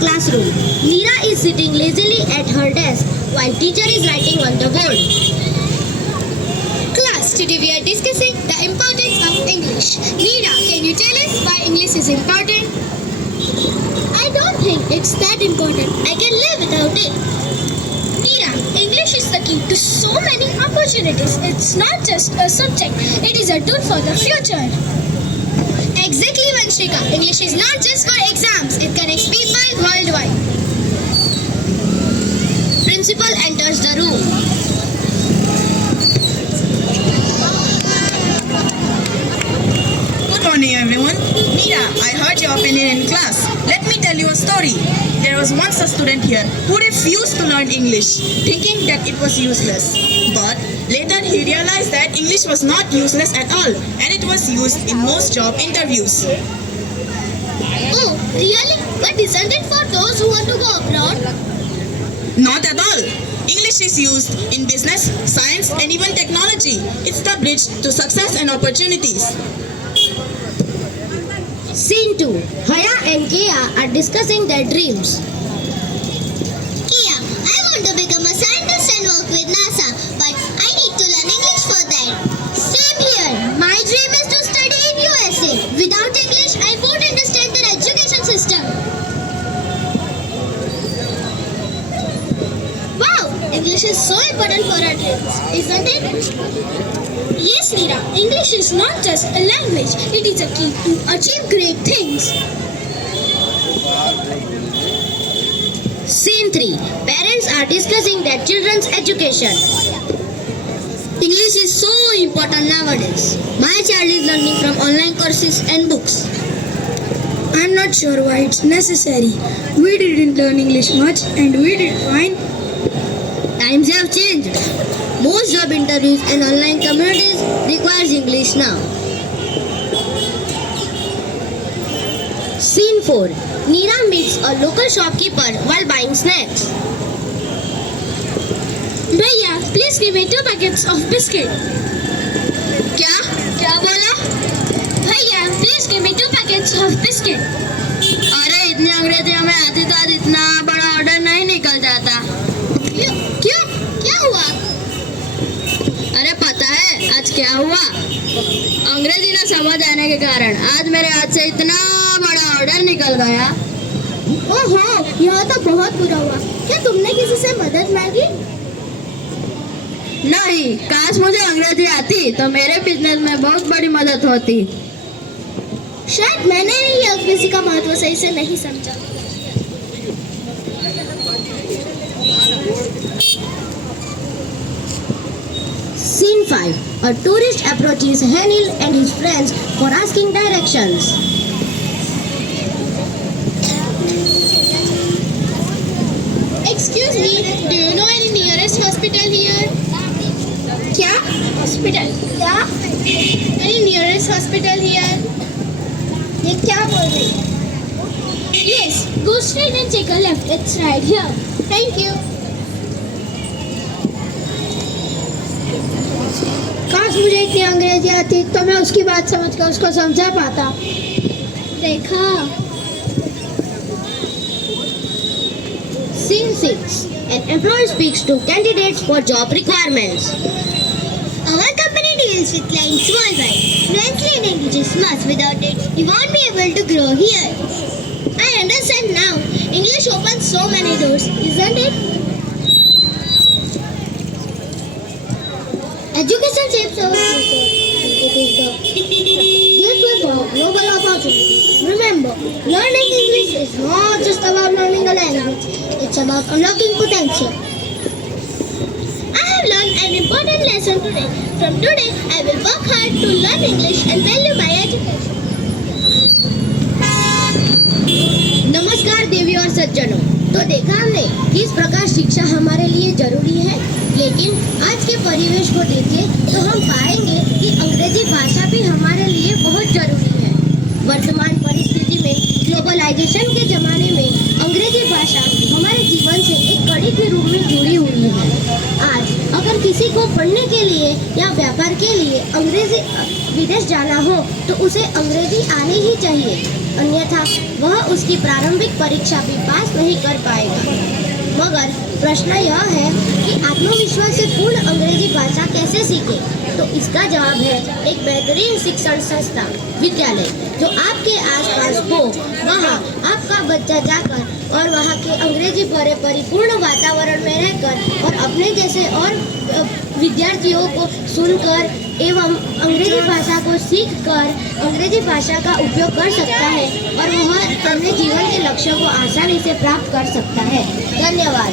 classroom. Neera is sitting lazily at her desk while teacher is writing on the board. Class, today we are discussing the importance of English. Neera, can you tell us why English is important? I don't think it's that important. I can live without it. Neera, English is the key to so many opportunities. It's not just a subject, it is a tool for the future. Exactly, Vanshika. English is not just for exams, it connects people worldwide. Principal enters the room. Good morning, everyone. Neera, I heard your opinion in class. Let me tell you a story. There was once a student here who refused to learn English, thinking that it was useless. But later he realized that English was not useless at all, and it was used in most job interviews. Oh, really? But isn't it for those who want to go abroad? Not at all. English is used in business, science, and even technology. It's the bridge to success and opportunities. Scene 2. Haya and Kia are discussing their dreams. Kia, I want to become a scientist and work with NASA, but I need to learn English for that. Same here. My dream is to study in USA. Without English, I won't understand their education system. Wow, English is so important for our dreams, isn't it? Yes, Neera. English is not just a language, it is a key to achieve great things. Scene 3. Parents are discussing their children's education. English is so important nowadays. My child is learning from online courses and books. I'm not sure why it's necessary. We didn't learn English much and we did fine. Times have changed. Most job interviews and online communities requires English now. Scene 4. Neera meets a local shopkeeper while buying snacks. Bhaiya, please give me 2 packets of biscuit. क्या क्या बोला? Bhaiya, please give me 2 packets of biscuit. अरे इतनी अंग्रेजी हमें आती तो आज इतना बड़ा ऑर्डर नहीं निकल जाता. क्यों? क्या हुआ? अरे पता है आज क्या हुआ? अंग्रेजी ना समझ आने के कारण आज मेरे हाथ से इतना बड़ा ऑर्डर निकल गया. ओहो, यह तो बहुत बुरा हुआ. क्या तुमने किसी से मदद मांगी? नहीं, काश मुझे अंग्रेजी आती तो मेरे बिजनेस में बहुत बड़ी मदद होती. शायद मैंने ही अंग्रेजी का महत्व सही से नहीं समझा. Scene 5. A tourist approaches Hanil and his friends for asking directions. Excuse me, do you know any nearest hospital here? क्या? Hospital? क्या? Any nearest hospital here? ये क्या बोल रही? Yes, go straight and take a left. It's right here. Thank you. काश मुझे इतनी अंग्रेजी आती तो मैं उसकी बात समझकर उसको समझा पाता. देखा. Scene 6. An employer speaks to candidates for job requirements. Our company deals with clients worldwide. Fluency in English is must. Without it, you won't be able to grow here. I understand now. English opens so many doors, isn't it? Education shapes our future. It is the gateway for global opportunity. Remember, learning English is not just about learning a language. It's about unlocking potential. I have learned an important lesson today. From today, I will work hard to learn English and value my education. नमस्कार देवी और सज्जनों. तो देखा हमने किस प्रकार शिक्षा हमारे लिए जरूरी है. लेकिन आज के परिवेश को देखें तो हम पाएंगे कि अंग्रेजी भाषा भी हमारे लिए बहुत जरूरी है. वर्तमान परिस्थिति में ग्लोबलाइजेशन के जमाने में अंग्रेजी भाषा हमारे जीवन से एक कड़ी के रूप में जुड़ी हुई है. आज अगर किसी को पढ़ने के लिए या व्यापार के लिए अंग्रेजी विदेश जाना हो तो उसे अंग्रेजी आनी ही चाहिए. अन्यथा वह उसकी प्रारंभिक परीक्षा भी पास नहीं कर पाएगा। मगर प्रश्न यह है कि आत्मविश्वास से पूर्ण अंग्रेजी भाषा कैसे सीखे? तो इसका जवाब है एक बेहतरीन शिक्षण संस्था विद्यालय जो आपके आसपास हो। वहाँ आपका बच्चा जाकर और वहाँ के अंग्रेजी भरे परिपूर्ण वातावरण में रहकर और अपने जैसे और विद्यार्थियों को सुनकर एवं अंग्रेजी भाषा को सीखकर अंग्रेजी भाषा का उपयोग कर सकता है और वह अपने जीवन के लक्ष्यों को आसानी से प्राप्त कर सकता है। धन्यवाद।